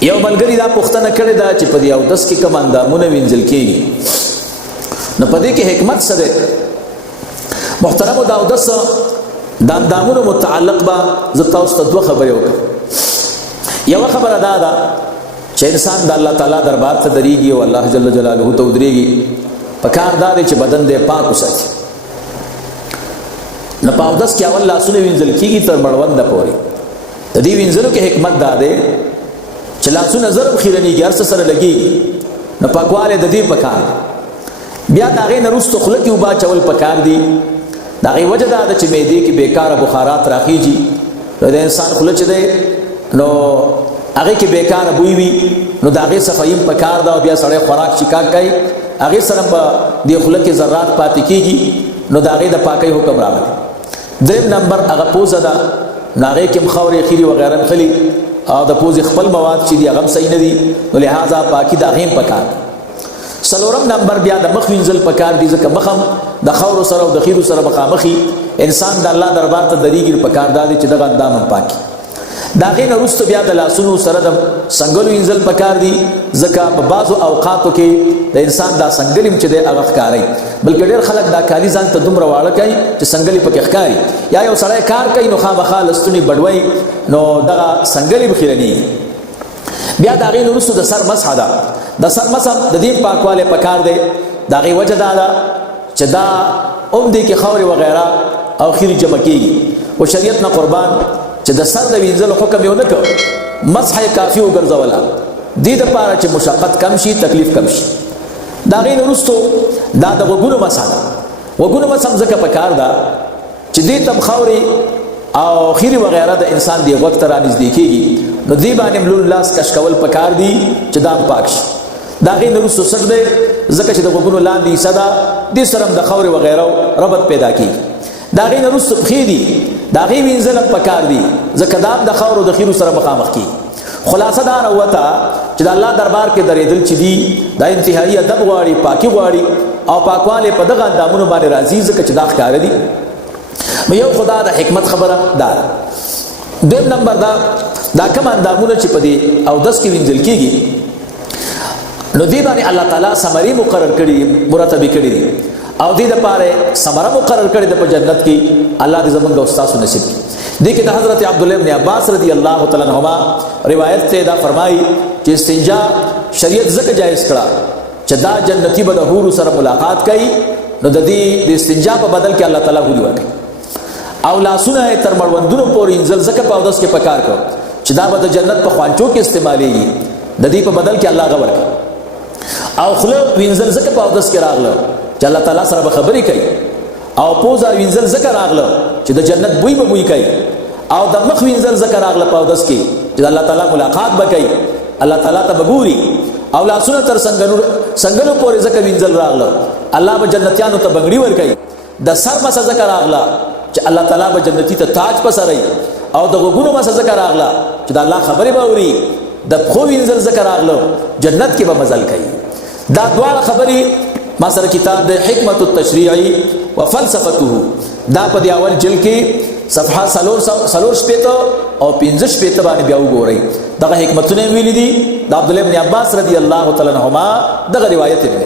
یو ملګری دا پوښتنه کړې ده چې په دې اودس کې کوم اندامونه وینځل کېږي، نو په دې کې حکمت څه دی؟ محترمو، د اودس د اندامونو متعلق به زه تاسو ته دوه خبرې وکړم. یوه خبره دا ده چې انسان د الله تعالی دربار ته درېږي او الله جل جلاله ته ودرېږي، پکار دا دی چې بدن دې پاک وساتي. نو په اودس کې اول لاسونه وینځل کېږي تر مړونده پورې. د دې وینځلو کې حکمت دا دی چې لاسونه زر خیرنېږي، هر څه سره لګېږي، نو پاکوالی د دې پکار. بیا د هغې نه وروسته خوله کې اوبه اچول پکار دي. د هغې وجه دا ده چې معدې کې بېکاره بخارات راخېږي، نو د انسان خوله چې دی نو هغې کې بېکاره بوی وي، نو د هغې صفایي هم پکار ده. او بیا سړی خوراک شکاک کوي، هغې سره په دې خوله کې ذرات پاتې کېږي، نو د هغې د پاکۍ حکم راغلی. دریم نمبر هغه پوزه ده، نو هغې کې هم خاورې خیري وغیره نښلي، او د پوزې خپل مواد چې دي هغه هم صحیح نه دي، نو لہذا پاکي د هغې هم پکار. څلورم نمبر بیا د مخ وینځل پکار دي، ځکه مخ هم د خاورو سره او د خیرو سره مخامخي انسان د الله دربار ته درېږي، پکار دا دی چې دغه اندام هم پاکي. د هغې نه وروسته بیا د لاسونو سره د سنګلو وینځل پکار دي، ځکه په بعضو اوقاتو کې د انسان دا سنګل هم چې دی هغه ښکاري، بلکې ډېر خلک دا کالي ځان ته دومره واړه کوي چې سنګل یې پکې ښکاري. یا یو سړی کار کوي نو خامخا لستونې بډوي، نو دغه سنګل یې بخیرنېږي. بیا د هغې نه وروسته د سر مسحه ده. د سر مسح د دې پاکوالی پکار دی. د هغې وجه دا ده چې دا هم دې کې خاورې وغیره او خیرې جمع کېږي. خو شریعت نه قربان چې د سر د وینځلو حکم یې ونه کړ، مسحه یې کافي وګرځوله، دې دپاره چې مشقت کم شي، تکلیف کم شي. د هغې نه وروستو دا د غوږونو مسحه ده. غوږونو مسح هم ځکه پکار ده چې دې ته هم خاورې او خیرې وغیره د انسان دې غوږ ته رانږدې کېږي، نو دې باندې هم لون لاس کش کول پکار دي چې دا هم پاک شي. د هغې نه وروستو سټ دی، ځکه چې د غوږونو لاندې حصه ده، دې سره هم د خاورې وغیره ربط پیدا کېږي. د هغې نه وروسته پښې دي، د هغې وینځل هم پکار دي، ځکه دا هم د خاورو د خیرو سره مخامخ کېږي. خلاصه دا راووته چې د الله دربار کې درېدل چې دي دا انتهایي ادب غواړي، پاکي غواړي، او پاکوالی په دغه اندامونو باندې راځي، ځکه چې دا ښکاره دي. نو یو خدا د حکمت خبره دا ده. دویم نمبر دا کوم اندامونه چې په دې اودس کې وینځل کېږي، نو دې باندې الله تعالی ثمرې مقرر کړي، مرتبې کړي دي، او دې دپاره ثمره مقرر کړې ده په جنت کې. الله دې زمونږ او ستاسو نصیب کړي. دې کې د حضرت عبدالله بن عباس رضی الله تعالی عنهما روایت ته دا فرمایي چې استنجا شریعت ځکه جایز کړه چې دا جنتی به د حورو سره ملاقات کوي، نو د دې د استنجا په بدل کې الله تعالی حوري ورکوي. او لاسونه یې تر مړوندونو پورې وینځل ځکه په اودس کې پکار کړ چې دا به د جنت په خوانچو کې استعمالېږي، د دې په بدل کې الله هغه ورکوي. او خوله وینځل ځکه په اودس کې راغله چې الله تعالی سره به خبرې کوي، او پوزه وینځل ځکه راغله چې د جنت بوی به بوی کوي، او د مخ وینځل ځکه راغله په اودس کې چې د الله تعالی ملاقات به کوي، الله تعالی ته به ګوري. او لاسونه تر سنګلو پورې ځکه وینځل راغله، الله به جنتیانو ته بنګړي ورکوي. د سر مسه ځکه راغله چې الله تعالی به جنتی ته تاج په سروي، او د غوږونو مسه ځکه راغله چې د الله خبرې به اوري. د پښو وینځل ځکه راغله جنت کې به مزل کوي. دا دواړه خبرې ما سره کتاب د حکمت التشریعی و فلسفته، دا په دې اول جلد کې صفحه 4 او 15 باندې بیا وګورئ. دغه حکمتونه ویلي دي د عبدالله بن عباس رضی الله تعالی عنهما، دغه روایت دی.